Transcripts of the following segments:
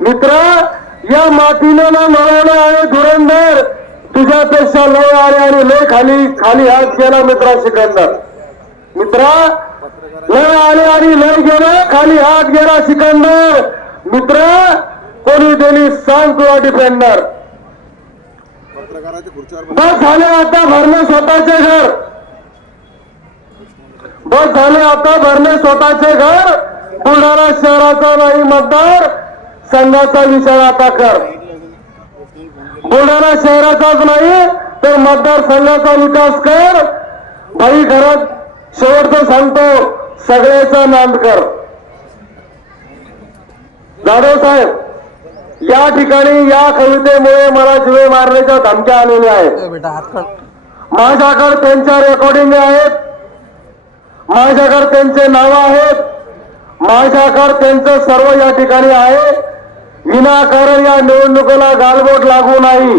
मित्र या मातीनं ना आहे धुरंधर. तुझ्यापेक्षा लय आले आणि लय खाली खाली हात गेला मित्रा सिकंदर. मित्रा लय आले आणि लय गेला खाली हात गेला सिकंदर. मित्र कोणी दिली सांग तुला डिफेंडर बस झाले आता भरणे स्वतःचे घर. बस झाले आता भरणे स्वतःचे घर. बुलढाणा शहराचा नाही मतदार. संघाचा विचार आता कर. बुलढाणा शहराचाच नाही तर मतदार संघाचा विकास कर. भाई घरात शेवटचं सांगतो सगळ्याचा नांद कर. जाधव साहेब या ठिकाणी या कवितेमुळे मला जिवे मारण्याच्या धमक्या आलेल्या आहेत. माझ्याकडे त्यांच्या रेकॉर्डिंग आहेत. माझ्याकडे त्यांचे नाव आहेत. माझ्याकडे त्यांचं सर्व या ठिकाणी आहे. विनाकारण या निवडणुकीला गालबोट लागू नाही.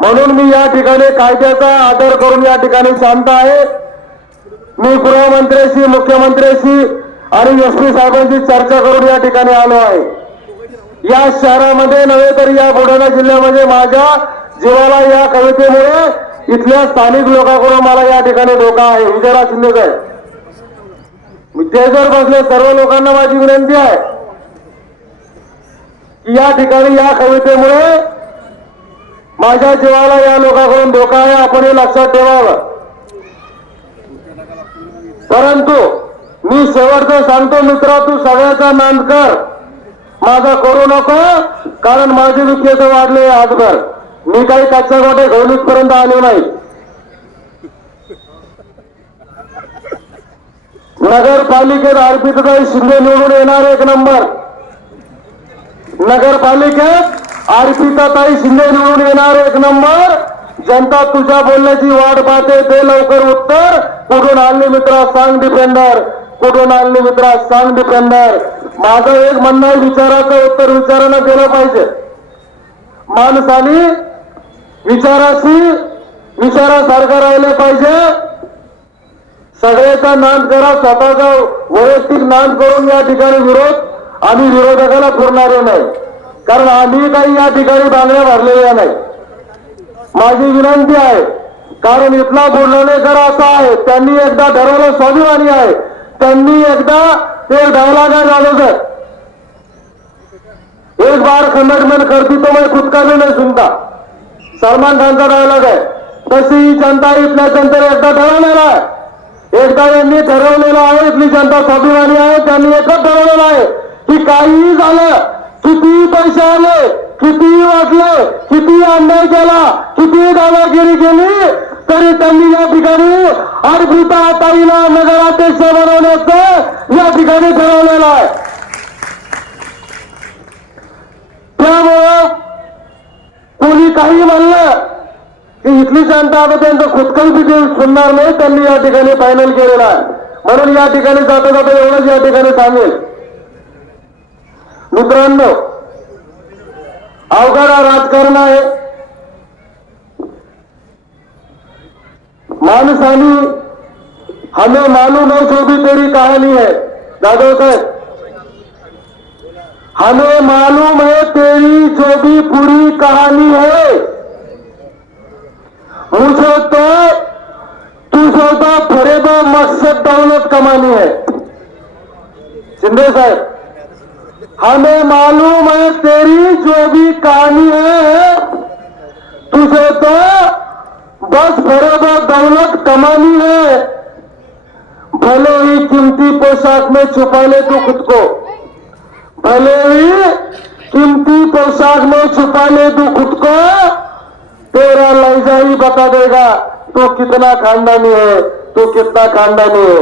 म्हणून मी या ठिकाणी कायद्याचा आदर करून या ठिकाणी शांत आहे. मी गृहमंत्र्याशी मुख्यमंत्र्याशी आणि एस पी साहेबांशी चर्चा करून या ठिकाणी आलो आहे. या शहरामध्ये नव्हे तर या बुलढाणा जिल्ह्यामध्ये माझ्या जीवाला या कवितेमुळे इथल्या स्थानिक लोकांकडून मला या ठिकाणी धोका आहे. विजयराज शिंदे साहेब जर बसले सर्व लोकांना माझी विनंती आहे. या ठिकाणी या कवितेमुळे माझ्या जीवाला या लोकांकडून धोका आहे आपण हे लक्षात ठेवावं. परंतु मी शेवटचं सांगतो मित्र तू सगळ्याचा नांद कर. माझा करू नको कारण माझे बी केस वाढले आजभर मी काही कच्च्या गोटे घेऊन इथपर्यंत आलो नाही. नगरपालिकेत अर्पितताई शिंदे निवडून येणार एक नंबर. नगरपालिकेत अर्पिताताई शिंदे निवडून येणार एक नंबर. जनता तुझ्या बोलण्याची वाट पाहते. ते लवकर उत्तर. कुठून आणली मित्रा सांग डिफेंडर. कुठून आणली मित्रा सांग डिफेंडर. माझं एक म्हणणं आहे विचाराचं उत्तर विचारानं केलं पाहिजे. माणसाने विचाराशी विचारासारखं राहिले पाहिजे. सगळ्याचा नाद करा स्वतःचा वैयक्तिक नाद करून या ठिकाणी विरोध आम्ही विरोधकाला पुरणारे नाही. कारण आम्ही काही या ठिकाणी बांगड्या भरलेल्या नाही. माझी विनंती आहे कारण इथला बुलढाणेकर असा आहे त्यांनी एकदा ठरवलं स्वाभिमानी आहे. त्यांनी एकदा ते डायलॉग आहे झालं सर एक बार कमिटमेंट करती तो मैं खुद का भी सुनता. सलमान खानचा डायलॉग आहे. तशी ही जनता इथल्या जनतेने एकदा ठरवलेला आहे. एकदा यांनी ठरवलेलं आहे इथली जनता स्वाभिमानी आहे त्यांनी एकच ठरवलेलं आहे. की काहीही झालं किती पैसे आले किती वाटले किती अन्याय केला किती दादागिरी केली तरी त्यांनी या ठिकाणी अर्पिता ताईला नगराध्यक्ष बनवण्याचं या ठिकाणी ठरवलेलं आहे. त्यामुळं कोणी काही म्हणलं की इथली जनता आता त्यांचं खुदकल सुनणार नाही त्यांनी या ठिकाणी फायनल केलेला आहे. म्हणून या ठिकाणी जाता जाता एवढंच या ठिकाणी सांगेल. मित्रांनो, अवघड राजकारण आहे. माणसानी हमें मालूम है जो भी तेरी कहानी है जाधव साहेब, हमें मालूम है तेरी जो भी पूरी कहानी है मुझे तो तुझे तो फरेब मकसद दौलत कमानी है शिंदे साहब हमें मालूम है तेरी जो भी कहानी है तुझे तो बस बराबर दौलत कमानी है। भले ही कीमती पोशाक में छुपा ले तू खुद को भले ही कीमती पोशाक में छुपा ले तू खुद को तेरा लहजा ही बता देगा तू कितना खानदानी है तू कितना खानदानी है।